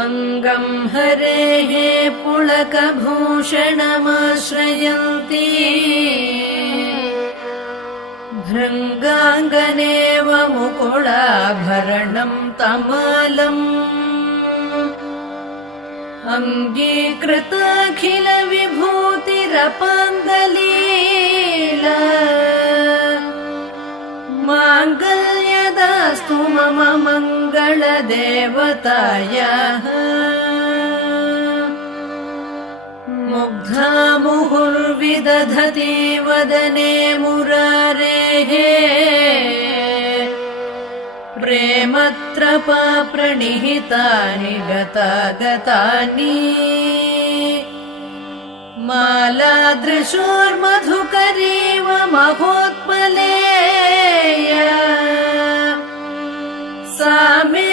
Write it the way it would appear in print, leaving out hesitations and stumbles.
अङ्गम् हरेः पुलकभूषणमाश्रयन्ती भृङ्गाङ्गनेव मुकुलाभरणम् तमालम् अङ्गीकृताखिल विभूतिरपाङ्गलीला माङ्गल्यदास्तु मम मङ्गलदेवतायाः मुग्धा मुहुर्विदधति वदने मुरारेः प्रेमत्रपा प्रणिहितानि गतागतानि मालादृशोर्मधुकरीव महोत्पलेया सा मे